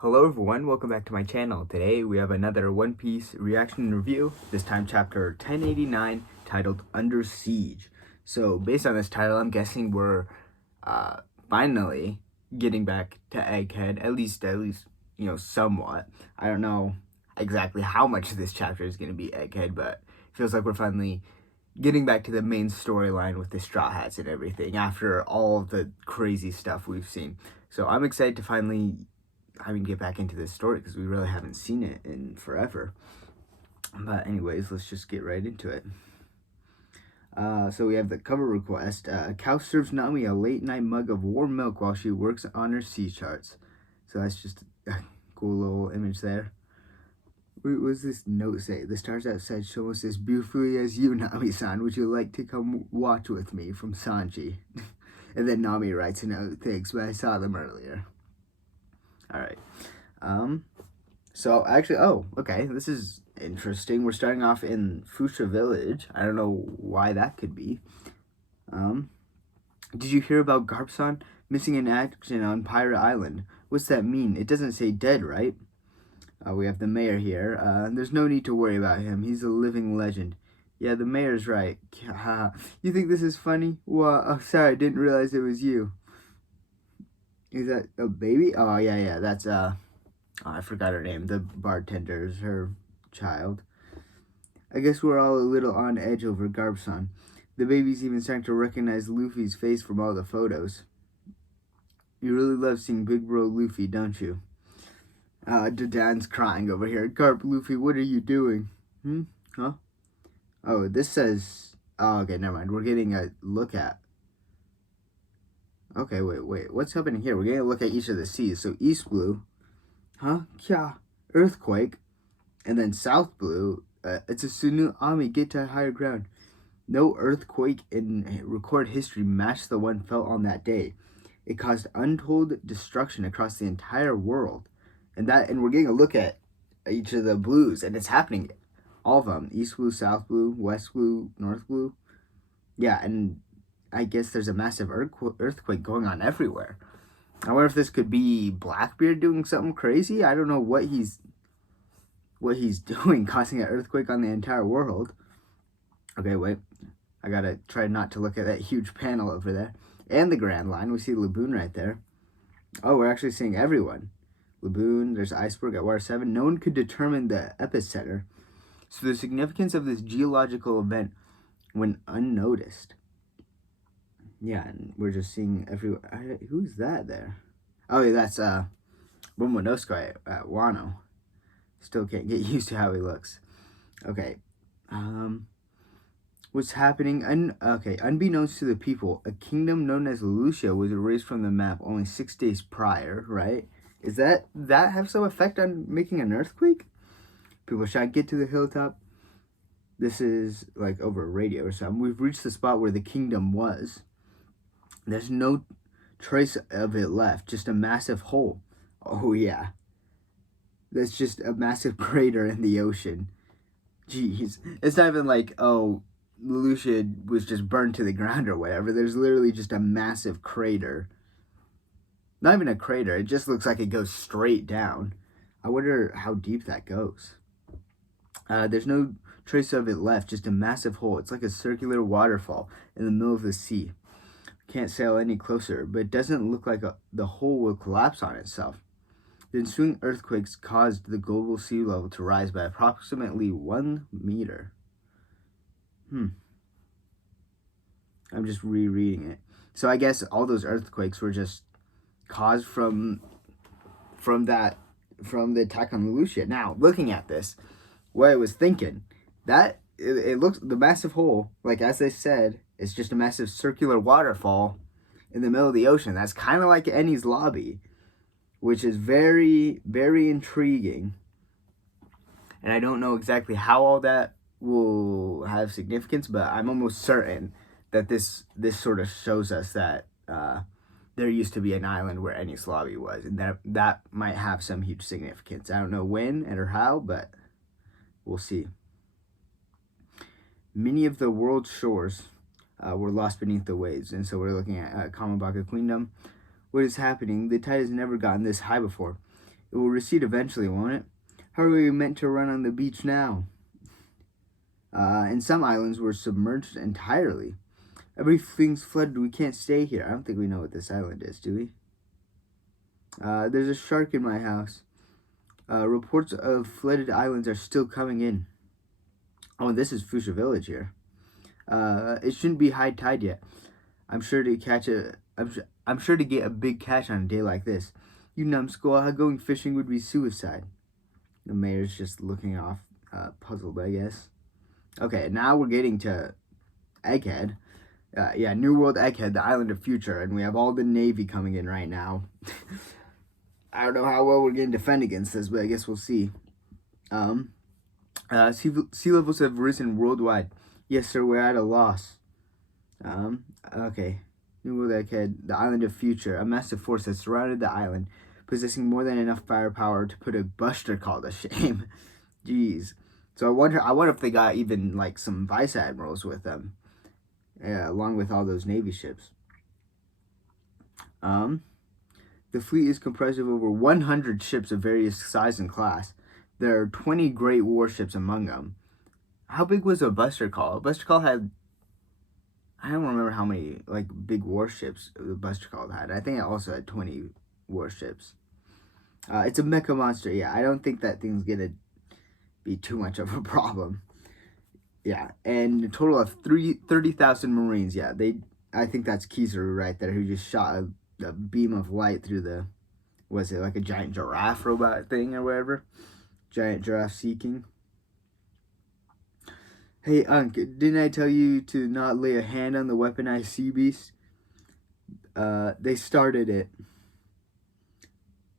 Hello everyone, welcome back to my channel. Today we have another One Piece reaction and review, this time chapter 1089, titled Under Siege. So based on this title, I'm guessing we're finally getting back to Egghead, at least, somewhat. I don't know exactly how much this chapter is going to be Egghead, but it feels like we're finally getting back to the main storyline with the Straw Hats and everything after all of the crazy stuff we've seen. So I'm excited to finally get back into this story because we really haven't seen it in forever. But anyways, let's just get right into it. So we have the cover request. Cow serves Nami a late night mug of warm milk while she works on her sea charts. So that's just a cool little image there. What does this note say? The stars outside show us as beautifully as you, Nami-san. Would you like to come watch with me? From Sanji. And then Nami writes a note. Thanks, but I saw them earlier. Alright. So actually, okay, this is interesting. We're starting off in Fuchsia Village. I don't know why that could be. Did you hear about Garp-san missing in action on Pirate Island? What's that mean? It doesn't say dead, right? We have the mayor here. There's no need to worry about him. He's a living legend. Yeah, the mayor's right. You think this is funny? Well, oh, sorry, I didn't realize it was you. Is that a baby? Oh, yeah, that's, I forgot her name. The bartender's her child. I guess we're all a little on edge over Garp-san. The baby's even starting to recognize Luffy's face from all the photos. You really love seeing Big Bro Luffy, don't you? Dadan's crying over here. Garp, Luffy, what are you doing? Huh? Oh, this says... Oh, okay, never mind. We're getting a look at... Okay, wait. What's happening here? We're getting a look at each of the seas. So, East Blue... Huh? Yeah. Earthquake. And then South Blue. It's a tsunami. Get to higher ground. No earthquake in record history matched the one felt on that day. It caused untold destruction across the entire world. And we're getting a look at each of the blues, and it's happening. All of them. East Blue, South Blue, West Blue, North Blue. Yeah, and I guess there's a massive earthquake going on everywhere. I wonder if this could be Blackbeard doing something crazy. I don't know what he's doing, causing an earthquake on the entire world. Okay, wait. I gotta try not to look at that huge panel over there. And the Grand Line. We see Laboon right there. Oh, we're actually seeing everyone. Laboon, there's Iceberg at Water 7. No one could determine the epicenter. So the significance of this geological event went unnoticed. Yeah, and we're just seeing everyone. Who's that there? Oh, yeah, that's Momonosuke at Wano. Still can't get used to how he looks. Okay. What's happening? Unbeknownst to the people, a kingdom known as Lucia was erased from the map only 6 days prior, right? Is that have some effect on making an earthquake? People should get to the hilltop. This is like over a radio or something. We've reached the spot where the kingdom was. There's no trace of it left, just a massive hole. Oh yeah. That's just a massive crater in the ocean. Jeez. It's not even like, oh, Lucia was just burned to the ground or whatever. There's literally just a massive crater. Not even a crater. It just looks like it goes straight down. I wonder how deep that goes. There's no trace of it left, just a massive hole. It's like a circular waterfall in the middle of the sea. Can't sail any closer, but it doesn't look like the hole will collapse on itself. The ensuing earthquakes caused the global sea level to rise by approximately 1 meter. I'm just rereading it. So I guess all those earthquakes were just caused from the attack on Lucia. Now, looking at this, what I was thinking, that it looks, the massive hole, like as they said, it's just a massive circular waterfall in the middle of the ocean. That's kind of like Enies Lobby, which is very, very intriguing. And I don't know exactly how all that will have significance, but I'm almost certain that this sort of shows us that there used to be an island where Enies Lobby was, and that might have some huge significance. I don't know when and or how, but we'll see. Many of the world's shores were lost beneath the waves, and so we're looking at Kamabaka Queendom. What is happening? The tide has never gotten this high before. It will recede eventually, won't it? How are we meant to run on the beach now? And some islands were submerged entirely. Everything's flooded. We can't stay here. I don't think we know what this island is, do we? There's a shark in my house. Reports of flooded islands are still coming in. Oh, this is Fuchsia Village here. It shouldn't be high tide yet. I'm sure to get a big catch on a day like this. You numbskull, going fishing would be suicide. The mayor's just looking off, puzzled, I guess. Okay, now we're getting to Egghead. Yeah, New World Egghead, the island of future, and we have all the Navy coming in right now. I don't know how well we're going to defend against this, but I guess we'll see. Sea levels have risen worldwide. Yes, sir, we're at a loss. Okay. New World Egghead, the island of future. A massive force has surrounded the island, possessing more than enough firepower to put a buster call to shame. Jeez. So I wonder if they got even like some vice admirals with them. Yeah, along with all those Navy ships. The fleet is comprised of over 100 ships of various size and class. There are 20 great warships among them. How big was a Buster Call? Buster Call had, I don't remember how many like big warships the Buster Call had. I think it also had 20 warships. It's a mecha monster. Yeah, I don't think that thing's gonna be too much of a problem. Yeah, and a total of 30,000 Marines. Yeah, I think that's Kizaru right there, who just shot a beam of light through the, was it like a giant giraffe robot thing or whatever? Giant giraffe seeking. Hey, Unc, didn't I tell you to not lay a hand on the weaponized sea beast? They started it.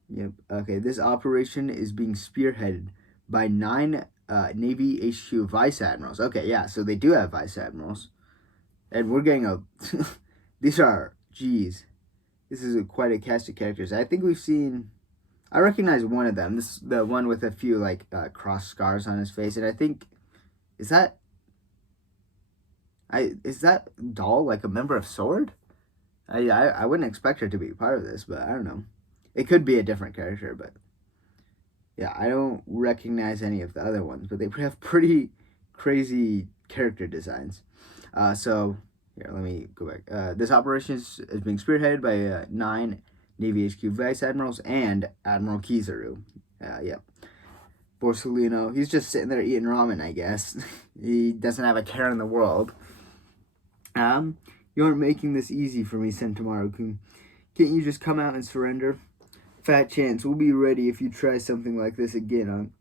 Yep. Okay, this operation is being spearheaded by 9 Navy HQ vice admirals. Okay, yeah, so they do have vice admirals. And we're getting a... these are... Geez. This is quite a cast of characters. I think we've seen... I recognize one of them. This is the one with a few, like, cross scars on his face. And I think... Is that doll, like, a member of SWORD? I wouldn't expect her to be part of this, but I don't know. It could be a different character, but... Yeah, I don't recognize any of the other ones, but they have pretty crazy character designs. So, here, let me go back. This operation is being spearheaded by 9 Navy HQ Vice Admirals and Admiral Kizaru. Yep. Borsellino, he's just sitting there eating ramen, I guess. He doesn't have a care in the world. You aren't making this easy for me, Sentomaru-kun. Can't you just come out and surrender? Fat chance, we'll be ready if you try something like this again,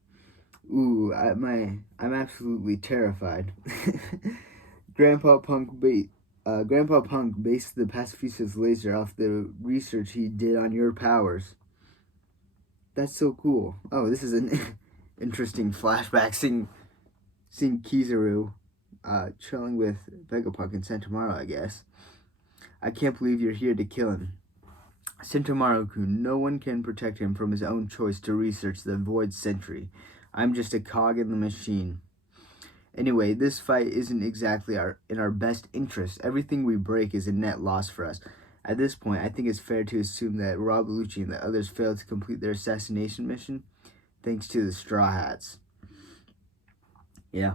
Ooh, I'm absolutely terrified. Grandpa Punk based the pacifista's laser off the research he did on your powers. That's so cool. Oh, this is an interesting flashback, seeing Kizaru chilling with Vegapunk and Sentomaru, I guess. I can't believe you're here to kill him. Sentomaru-kun, no one can protect him from his own choice to research the Void Sentry. I'm just a cog in the machine. Anyway, this fight isn't exactly in our best interest. Everything we break is a net loss for us. At this point, I think it's fair to assume that Rob Lucci and the others failed to complete their assassination mission, thanks to the Straw Hats. Yeah,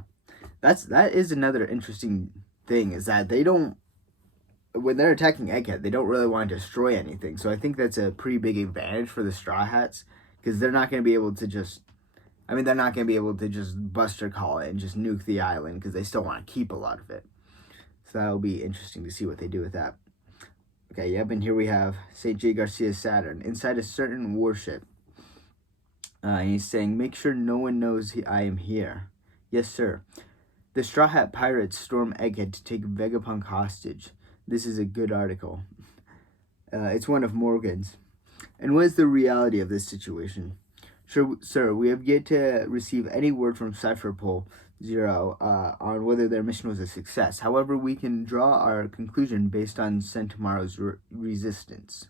that is another interesting thing, is that they don't, when they're attacking Egghead, they don't really want to destroy anything. So I think that's a pretty big advantage for the Straw Hats, because they're not going to be able to just, they're not going to be able to just Buster Call it and just nuke the island, because they still want to keep a lot of it. So that'll be interesting to see what they do with that. Okay, yep, and here we have St. J. Garcia's Saturn inside a certain warship. And he's saying, make sure no one knows I am here. Yes, sir. The Straw Hat pirates storm Egghead to take Vegapunk hostage. This is a good article. It's one of Morgan's. And what is the reality of this situation? Sir, we have yet to receive any word from Cypherpole Zero on whether their mission was a success. However, we can draw our conclusion based on Sentomaru's resistance.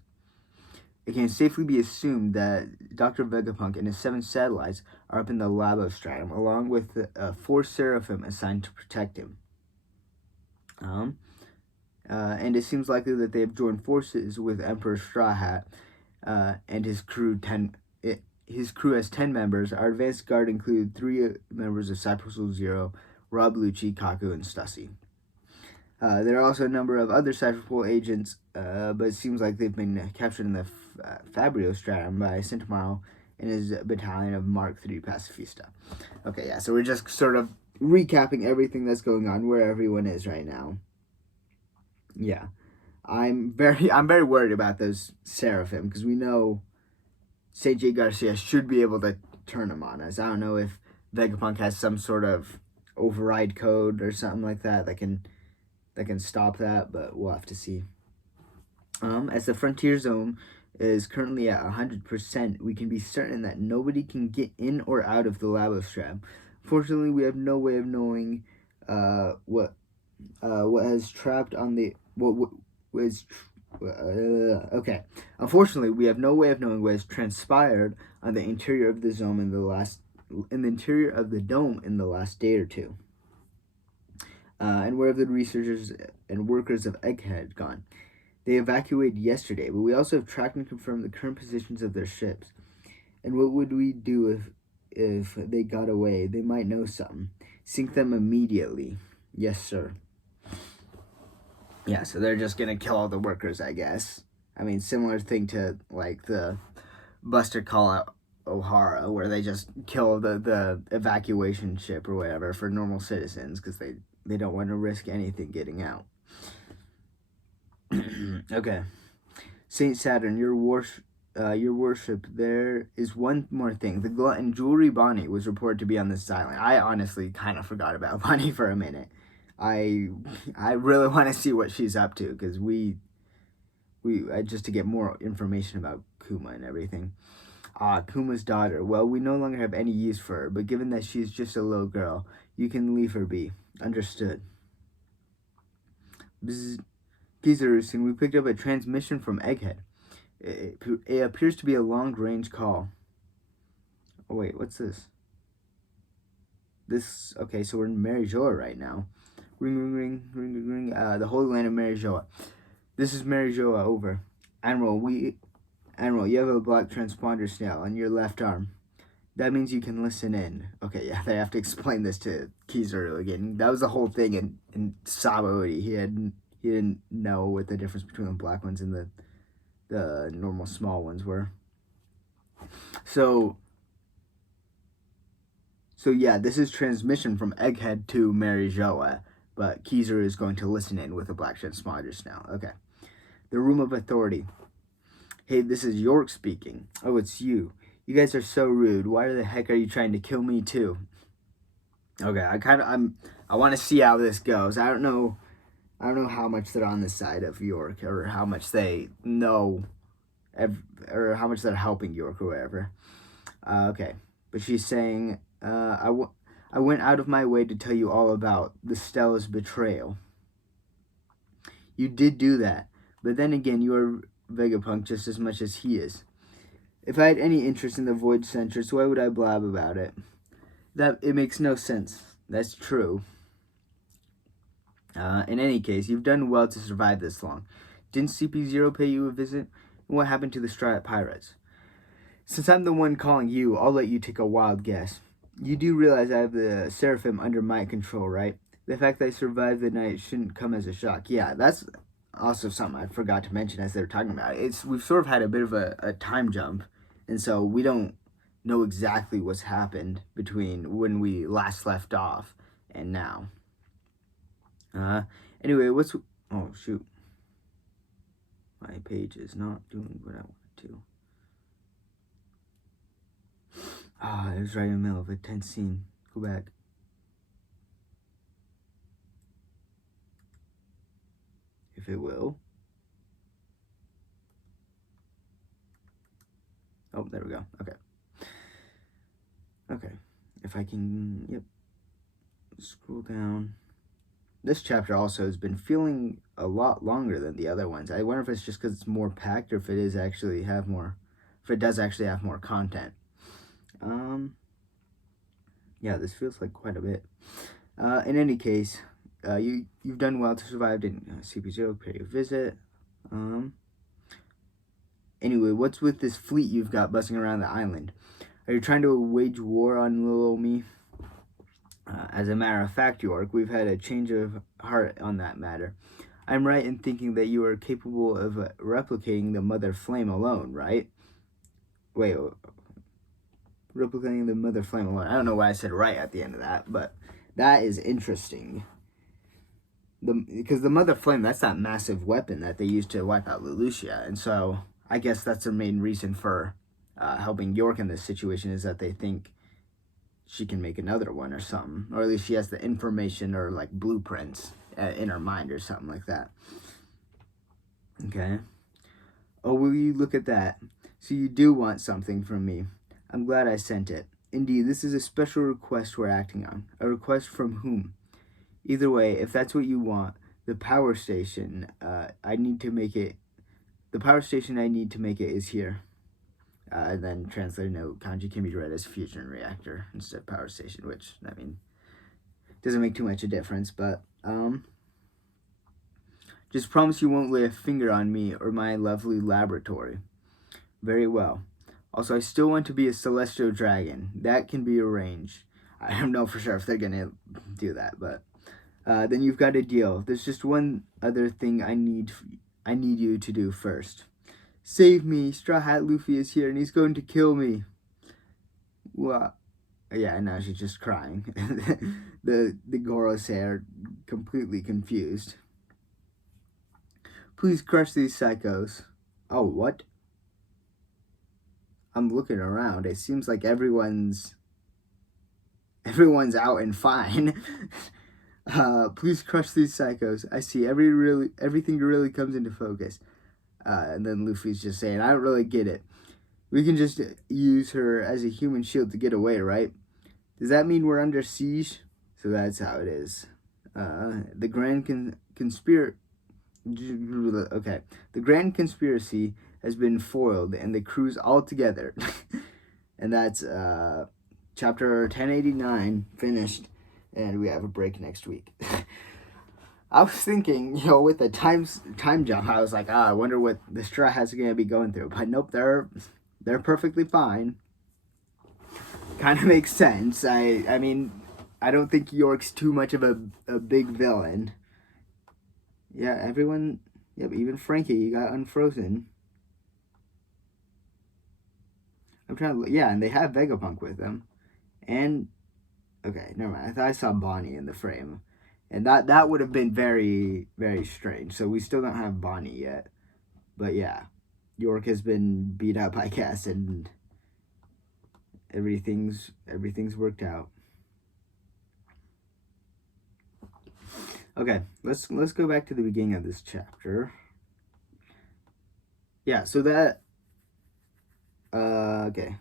It can safely be assumed that Dr. Vegapunk and his 7 satellites are up in the Labostratum, along with 4 Seraphim assigned to protect him. And it seems likely that they have joined forces with Emperor Straw Hat and his crew his crew has 10 members. Our advanced guard include 3 members of Cypress Zero, Rob Lucci, Kaku, and Stussy. There are also a number of other Cypherpole agents, but it seems like they've been captured in the Fabrio stratum by Centimaro and his battalion of Mark III Pacifista. Okay, yeah, so we're just sort of recapping everything that's going on, where everyone is right now. Yeah, I'm very worried about those Seraphim, because we know St. J. Garcia should be able to turn them on us. I don't know if Vegapunk has some sort of override code or something like that can stop that, but we'll have to see. As the frontier zone is currently at 100%, we can be certain that nobody can get in or out of the Labostrab. Fortunately, we have no way of knowing what has trapped on the what was. Okay. Unfortunately, we have no way of knowing what has transpired on the interior of the dome in the interior of the dome in the last day or two. And where have the researchers and workers of Egghead gone? They evacuated yesterday, but we also have tracked and confirmed the current positions of their ships. And what would we do if they got away? They might know something. Sink them immediately. Yes, sir. Yeah, so they're just gonna kill all the workers, I guess. I mean, similar thing to like the Buster call out O'Hara, where they just kill the evacuation ship or whatever for normal citizens because they don't want to risk anything getting out. Okay, Saint Saturn, your worship. There is one more thing. The glutton Jewelry Bonnie was reported to be on this island. I honestly kind of forgot about Bonnie for a minute. I really want to see what she's up to because we just to get more information about Kuma and everything. Kuma's daughter. Well, we no longer have any use for her, but given that she's just a little girl, you can leave her be. Understood. Bzz. Gizarusin, we picked up a transmission from Egghead. It appears to be a long-range call. Oh, wait, what's this? Okay, so we're in Marijoa right now. Ring, ring, ring, ring, ring, ring. The Holy Land of Marijoa. This is Marijoa, over. Admiral, you have a black transponder snail on your left arm. That means you can listen in. Okay, yeah, they have to explain this to Kizaru again. That was the whole thing in Sabaody. He didn't know what the difference between the black ones and the normal small ones were. So yeah, this is transmission from Egghead to Marijoa, but Kizaru is going to listen in with a black transponder now. Okay. The Room of Authority. Hey, this is York speaking. Oh, it's you. You guys are so rude. Why the heck are you trying to kill me too? Okay, I want to see how this goes. I don't know how much they're on the side of York or how much they know or how much they're helping York or whatever. Okay, but she's saying, I went out of my way to tell you all about the Stella's betrayal. You did do that, but then again, you are Vegapunk just as much as he is. If I had any interest in the Void Centrist, why would I blab about it? It makes no sense. That's true. In any case, you've done well to survive this long. Didn't CP0 pay you a visit? And what happened to the Strat Pirates? Since I'm the one calling you, I'll let you take a wild guess. You do realize I have the Seraphim under my control, right? The fact that I survived the night shouldn't come as a shock. Yeah, that's also something I forgot to mention as they were talking about it. We've sort of had a bit of a time jump, and so we don't know exactly what's happened between when we last left off and now. Anyway, oh shoot. My page is not doing what I want to. It was right in the middle of a tense scene. Go back. If it will. Oh, there we go. Okay. Okay. If I can, yep. Scroll down. This chapter also has been feeling a lot longer than the other ones. I wonder if it's just because it's more packed or if it does actually have more content. Yeah, this feels like quite a bit. In any case, you've done well to survive. Didn't CP0 pay a visit. Anyway, what's with this fleet you've got buzzing around the island? Are you trying to wage war on little old me? As a matter of fact, York, we've had a change of heart on that matter. I'm right in thinking that you are capable of replicating the Mother Flame alone, right? Wait, replicating the Mother Flame alone. I don't know why I said right at the end of that, but that is interesting. Because the Mother Flame, that's that massive weapon that they used to wipe out Lelouchia, and so I guess that's their main reason for helping York in this situation, is that they think she can make another one or something, or at least she has the information or like blueprints in her mind or something like that. Okay. Oh, will you look at that? So you do want something from me. I'm glad I sent it. Indeed, this is a special request we're acting on. A request from whom? Either way, if that's what you want, the power station I need to make it is here. And then translated note, kanji can be read as fusion reactor instead of power station, which, I mean, doesn't make too much a difference, but, just promise you won't lay a finger on me or my lovely laboratory. Very well. Also, I still want to be a celestial dragon. That can be arranged. I don't know for sure if they're gonna do that, but, then you've got a deal. There's just one other thing I need you to do first. Save me, Straw Hat Luffy is here and he's going to kill me. Well, yeah, now she's just crying. the Goro's hair completely confused. Please crush these psychos. Oh, what? I'm looking around. It seems like everyone's out and fine. Please crush these psychos. I see everything really comes into focus. And then Luffy's just saying, I don't really get it. We can just use her as a human shield to get away, right? Does that mean we're under siege? So that's how it is. The Grand The Grand Conspiracy has been foiled and the crew's all together. And that's chapter 1089 finished. And we have a break next week. I was thinking, with the time jump, I was like, I wonder what the Straw Hats are going to be going through. But nope, they're perfectly fine. Kind of makes sense. I mean, I don't think York's too much of a big villain. Yeah, everyone, even Frankie got unfrozen. I'm trying to, and they have Vegapunk with them. And, okay, never mind. I thought I saw Bonnie in the frame. And that would have been very, very strange. So we still don't have Bonnie yet. But yeah, York has been beat up, I guess, and everything's worked out. Okay, let's go back to the beginning of this chapter. Yeah, so that okay.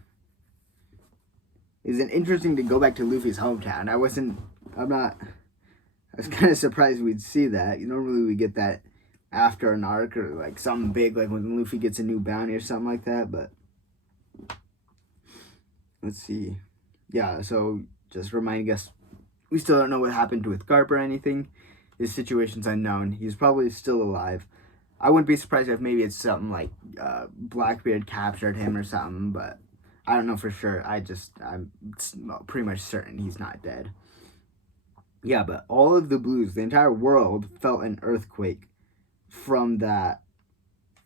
It's interesting to go back to Luffy's hometown. I was kind of surprised we'd see that. Normally we get that after an arc or like something big, like when Luffy gets a new bounty or something like that, but let's see. Yeah, so just reminding us, we still don't know what happened with Garp or anything. His situation's unknown. He's probably still alive. I wouldn't be surprised if maybe it's something like Blackbeard captured him or something, but I don't know for sure. I'm pretty much certain he's not dead. Yeah, but all of the blues, the entire world felt an earthquake from the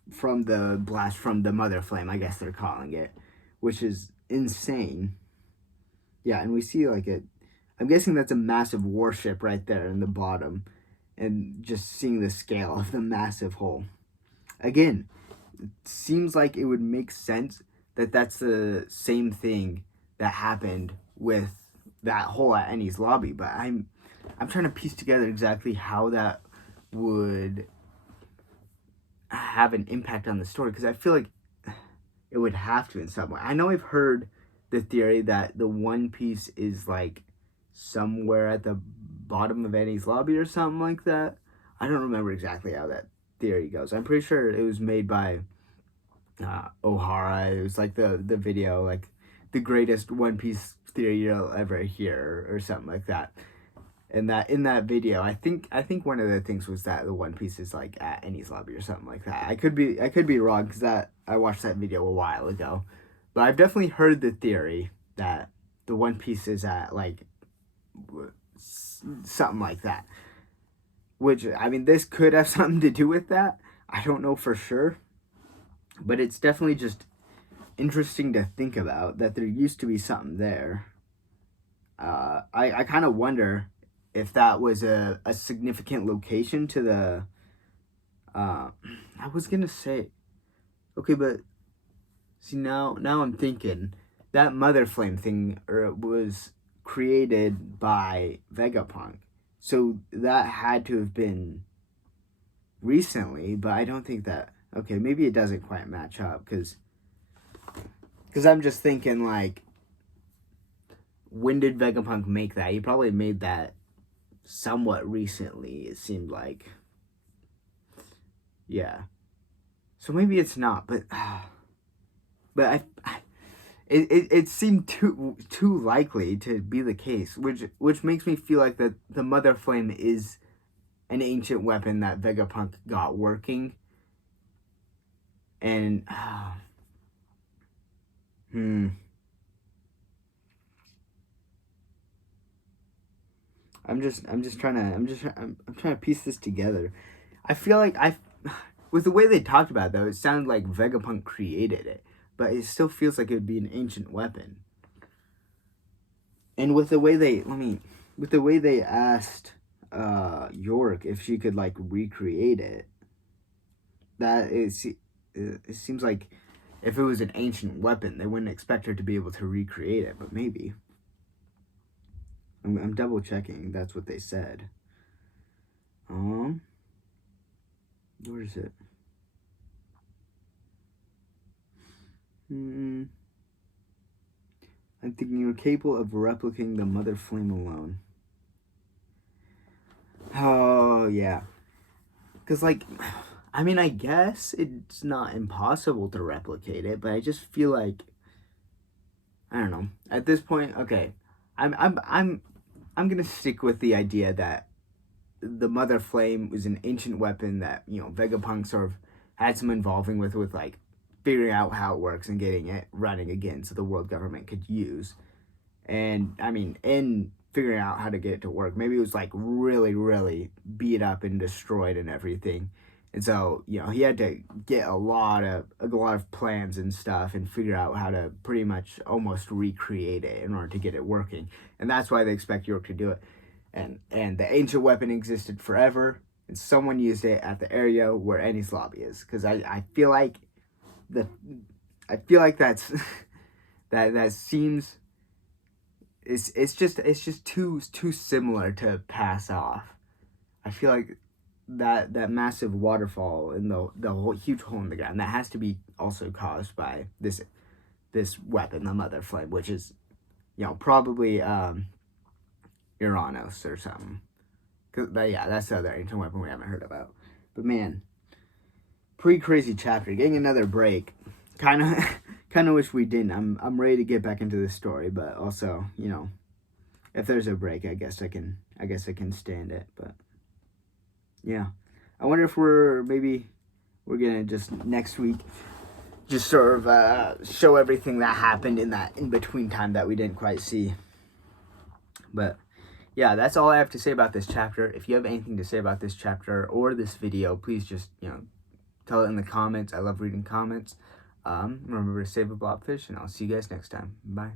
blast from the Mother Flame, I guess they're calling it, which is insane. Yeah, and we see I'm guessing that's a massive warship right there in the bottom, and just seeing the scale of the massive hole. Again, it seems like it would make sense that that's the same thing that happened with that hole at Enies Lobby, but I'm trying to piece together exactly how that would have an impact on the story, because I feel like it would have to in some way. I know I've heard the theory that the One Piece is like somewhere at the bottom of Enies Lobby or something like that. I don't remember exactly how that theory goes. I'm pretty sure it was made by O'Hara. It was like the video, like the greatest One Piece theory you'll ever hear or something like that. And that in that video, I think one of the things was that the One Piece is like at Enies Lobby or something like that. I could be wrong because that I watched that video a while ago, but I've definitely heard the theory that the One Piece is at like something like that. Which, I mean, this could have something to do with that. I don't know for sure, but it's definitely just interesting to think about that there used to be something there. I kind of wonder if that was a significant location to the. I was gonna say, okay, but see now I'm thinking that Mother Flame thing was created by Vegapunk, so that had to have been recently. But I don't think that. Okay, maybe it doesn't quite match up because I'm just thinking like, when did Vegapunk make that? He probably made that somewhat recently, it seemed like. Yeah. So maybe it's not, but it seemed too likely to be the case, which makes me feel like that the Mother Flame is an ancient weapon that Vegapunk got working. And I'm trying to piece this together. I feel like with the way they talked about it, though, it sounded like Vegapunk created it, but it still feels like it would be an ancient weapon. And with the way they asked York if she could like recreate it, that is, it seems like if it was an ancient weapon, they wouldn't expect her to be able to recreate it, but maybe. I'm double checking. That's what they said. Where is it? I'm thinking you're capable of replicating the Mother Flame alone. Oh, yeah. Because, like, I mean, I guess it's not impossible to replicate it, but I just feel like, I don't know. At this point, okay, I'm gonna stick with the idea that the Mother Flame was an ancient weapon that, you know, Vegapunk sort of had some involving with like figuring out how it works and getting it running again so the world government could use. And I mean, in figuring out how to get it to work, maybe it was like really, really beat up and destroyed and everything. And so, you know, he had to get a lot of plans and stuff and figure out how to pretty much almost recreate it in order to get it working. And that's why they expect York to do it. And the ancient weapon existed forever, and someone used it at the area where Enies Lobby is. Because I feel like that's that seems it's just too similar to pass off. I feel like that massive waterfall and the whole huge hole in the ground, that has to be also caused by this weapon, the Mother Flame, which is, you know, probably Uranus or something. But yeah, that's the other ancient weapon we haven't heard about. But man, pretty crazy chapter. Getting another break. Kind of wish we didn't. I'm ready to get back into this story, but also, you know, if there's a break, I guess I can stand it. But yeah, I wonder if we're gonna just next week just sort of show everything that happened in that in between time that we didn't quite see. But yeah, that's all I have to say about this chapter. If you have anything to say about this chapter or this video, please just, you know, tell it in the comments. I love reading comments. Remember to save a blobfish, and I'll see you guys next time. Bye.